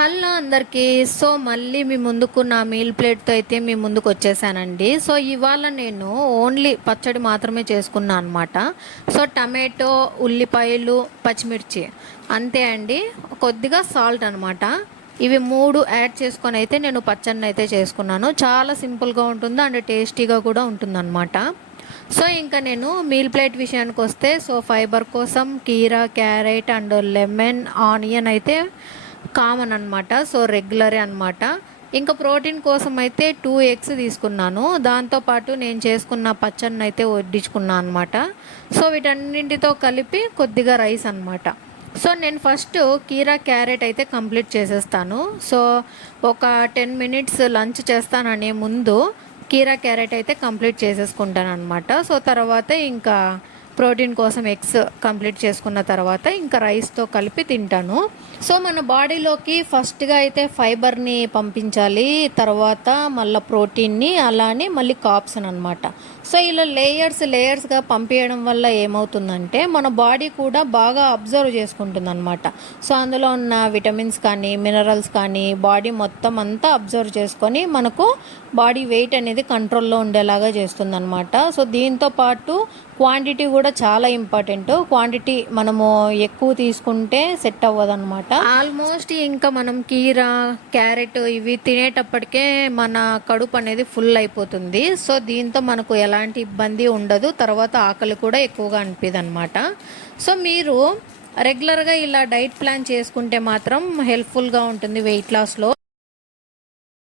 Hello అందరికీ. So మళ్ళీ మీ ముందుకు నా మీల్ ప్లేట్తో అయితే మీ ముందుకు వచ్చేసానండి. సో ఇవాళ నేను ఓన్లీ పచ్చడి మాత్రమే చేసుకున్నాను అనమాట. సో టమాటో, ఉల్లిపాయలు, పచ్చిమిర్చి అంతే అండి. కొద్దిగా సాల్ట్ అనమాట. ఇవి 3 యాడ్ చేసుకొని అయితే నేను పచ్చడిని అయితే చేసుకున్నాను. చాలా సింపుల్గా ఉంటుంది అండ్ టేస్టీగా కూడా ఉంటుందన్నమాట. సో ఇంకా నేను మీల్ ప్లేట్ విషయానికి వస్తే, సో ఫైబర్ కోసం కీరా, క్యారెట్ అండ్ లెమన్, ఆనియన్ అయితే కామన్ అనమాట. సో రెగ్యులరే అనమాట. ఇంకా ప్రోటీన్ కోసం అయితే 2 ఎగ్స్ తీసుకున్నాను. దాంతోపాటు నేను చేసుకున్న పచ్చడిని అయితే వడ్డించుకున్నాను అనమాట. సో వీటన్నింటితో కలిపి కొద్దిగా రైస్ అనమాట. సో నేను ఫస్ట్ కీరా, క్యారెట్ అయితే కంప్లీట్ చేసేస్తాను. సో ఒక 10 మినిట్స్ లంచ్ చేస్తాననే ముందు కీరా, క్యారెట్ అయితే కంప్లీట్ చేసేసుకుంటాను అనమాట. సో తర్వాత ఇంకా ప్రోటీన్ కోసం ఎగ్స్ కంప్లీట్ చేసుకున్న తర్వాత ఇంకా రైస్తో కలిపి తింటాను. సో మన బాడీలోకి ఫస్ట్గా అయితే ఫైబర్ని పంపించాలి, తర్వాత మళ్ళీ ప్రోటీన్ని, అలానే మళ్ళీ కార్బ్స్ని అనమాట. సో ఇలా లేయర్స్గా పంపించడం వల్ల ఏమవుతుందంటే మన బాడీ కూడా బాగా అబ్జర్వ్ చేసుకుంటుంది అనమాట. సో అందులో ఉన్న విటమిన్స్ కానీ మినరల్స్ కానీ బాడీ మొత్తం అంతా అబ్జర్వ్ చేసుకొని మనకు బాడీ వెయిట్ అనేది కంట్రోల్లో ఉండేలాగా చేస్తుంది అనమాట. సో దీంతో పాటు క్వాంటిటీ కూడా చాలా ఇంపార్టెంట్. క్వాంటిటీ మనము ఎక్కువ తీసుకుంటే సెట్ అవ్వదు అనమాట. ఆల్మోస్ట్ ఇంకా మనం కీరా, క్యారెట్ ఇవి తినేటప్పటికే మన కడుపు అనేది ఫుల్ అయిపోతుంది. సో దీంతో మనకు ఎలాంటి ఇబ్బంది ఉండదు, తర్వాత ఆకలి కూడా ఎక్కువగా అనిపిదు అనమాట. సో మీరు రెగ్యులర్గా ఇలా డైట్ ప్లాన్ చేసుకుంటే మాత్రం హెల్ప్ఫుల్గా ఉంటుంది వెయిట్ లాస్లో.